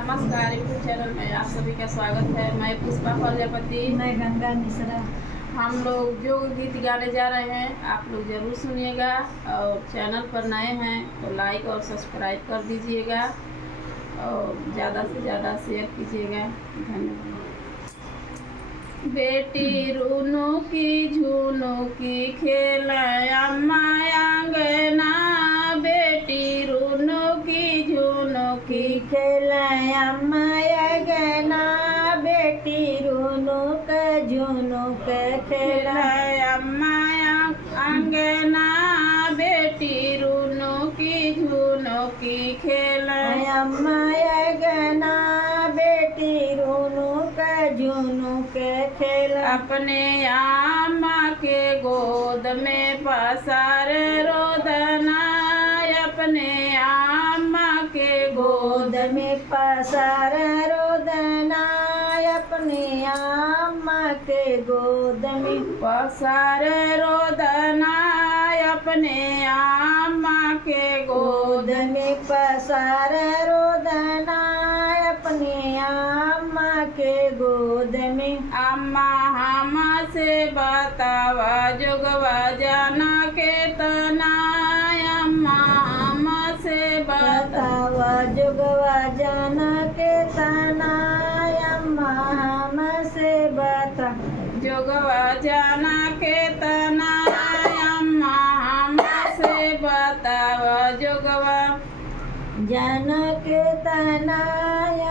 नमस्कार, YouTube channel में आप सभी का स्वागत है। मैं पुष्पा प्रजापति। मैं गंगा मिश्रा। हम लोग जो गीत गाने जा रहे हैं आप लोग ज़रूर सुनिएगा, और चैनल पर नए हैं तो लाइक और सब्सक्राइब कर दीजिएगा और ज़्यादा से ज़्यादा शेयर कीजिएगा। धन्यवाद। बेटी रूनू की झूनू की खेलाया मायांगना, बेटी रूनू की झूनू की खेलाया माया गना, बेटी रूनू का झूनू का खेलाया माया अंगना, बेटी रूनू की झूनू की खेलाया माया गना, बेटी रूनू का झूनू के खेला। अपने आमा के गोद में पसार रोदना, अपने आमा के गोद में पसार रोदना, अपने आमा के गोद में पसार रोदना, अपने आमा के गोद में पसार रोदना, अपने आमा के गोद में। अम्मा हम से बतावा जोगवा जाना के तना, अम्मा हम से बतावा जोगवा जाना के तना, अम्मा हम से बता जोगवा जाना के तना, अम्मा हम से बतावा जोगवा जाना के तना,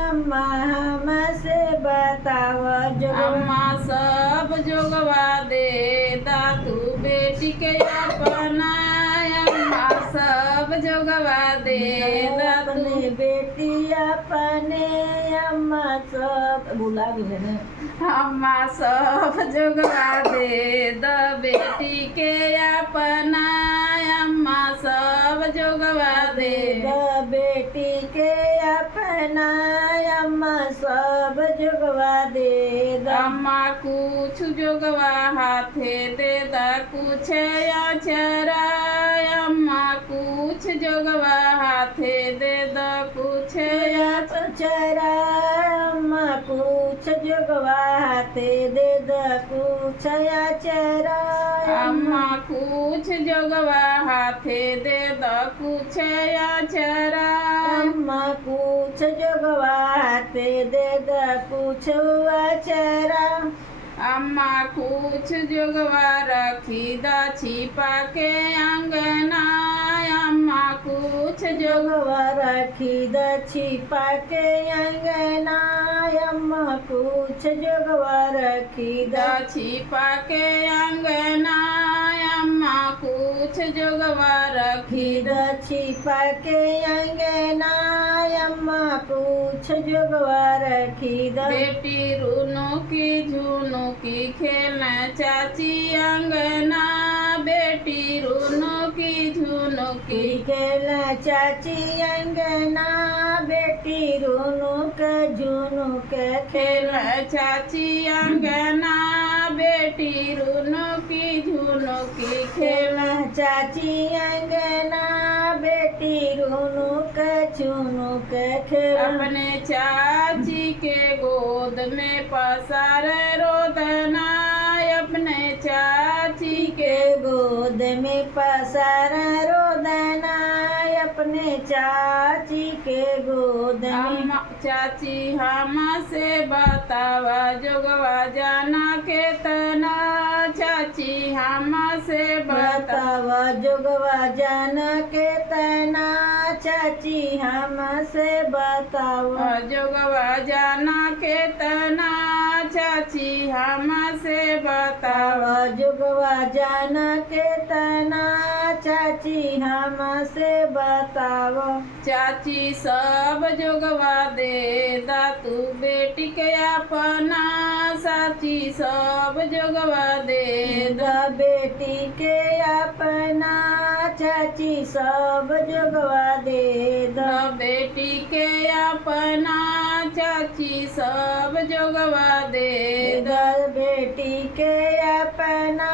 अम्मा हम से बतावा जोगवा। अम्मा सब जोगवा दे दातू बेटी के अपना, अम्मा सब जोगवा दे अपने बेटी अपने, अम्मा सब बुला भी है। अम्मा सब जोगवा दे द बेटी के अपना, अम्मा सब जोगवा दे बेटी के अपना, अम्मा सब जोगवा दे। अम्मा कुछ जोगवा हाथे दे दा कुछ अचरा, अम्मा कुछ जोगवा हाथे दे दा कुछ अचरा, अम्मा कुछ जोगवा हाथे दे दा कुछ अचरा, अम्मा कुछ जोगवा हाथे दे दा कुछ अचरा, अम्मा कुछ जोगवा हाथे दे दा कुछ अचरा। अम्मा कुछ जोगवा रखी दा छिपा के अंगना, अम्मा कुछ जोगवा रखी दा छिपा के अंगना, अम्मा कुछ जोगवा रखी दा छिपा के अंगना, अम्मा कुछ जोगवा रखी दा छिपा के अंगना, अम्मा कुछ जोगवा रखी दा। बेटी रूनू की झूनू की खेलना चाची अंगना, बेटी रूनू की झूनू की खेलना चाची अंगना, बेटी रूनू का झूनू के खेलना चाची अंगना, बेटी रूनू की झूनू की खेलना चाची अंगना, बेटी रूनू का झूनू के खेल। अपने चाची के गोद में पसार रोदना, अपने चाची के गोद में पसार रोदना, अपने चाची के गोद में। चाची हम से बतावा जोगवा जाना के तना, चाची हम से बतावा जोगवा जाना के तना, चाची हम से बतावा जोगवा जाना के तना, चाची हम से बतावा जोगवा जाना के तना, चाची हम से बतावा। चाची सब जोगवा दे दातू बेटी के अपना, चाची सब जोगवा दे दा बेटी के अपना, चाची सब जोगवा दे दा बेटी के अपना, चाची सब जोगवा दे दा बेटी के अपना,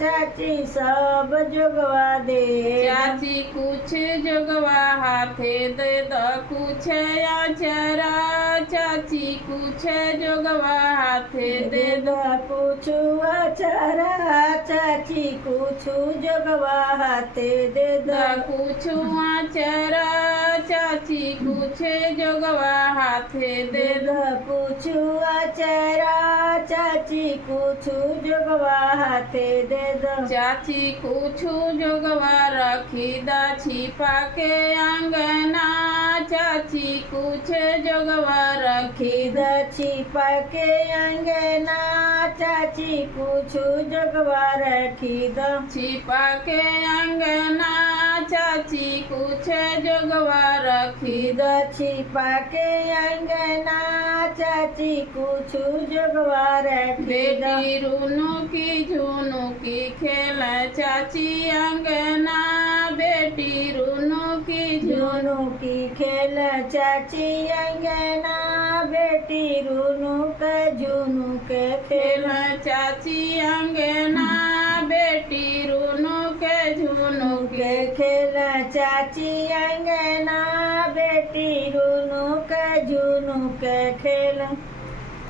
चाची सब जोगवा दे चाची कुछ जोगवा हाथे दे द कुछ आचरा चाची कुछ जोगवा हाथे दे द कुछु अचरा चाची कुछु जोगवा हाथे दे द कुछ आचरा चाची कुछ जोगवा हाथे दे द कुछु अचरा चाची कुछु जोगवा हाथे दे द चाची कुछु जोगवा रखी द छिपा के अंगना चाची कुछ जोगवा रखी द छिपा के अंगना चाची कुछु जोगवा रखी द छिपा के अंगना चाची कुछ जोगवा रखी द छिपा के अंगना चाची कुछु जोगवा रखी बेटी रूनू की झुनू की खेल चाची अंगना बेटी रूनू की झुनू की खेल चाची अंगना बेटी रूनू के झुनू के खेल खेल चाची अंगना बेटी रूनू के झुनू के खेल चाची अंगना बेटी रूनू के झुनू के खेल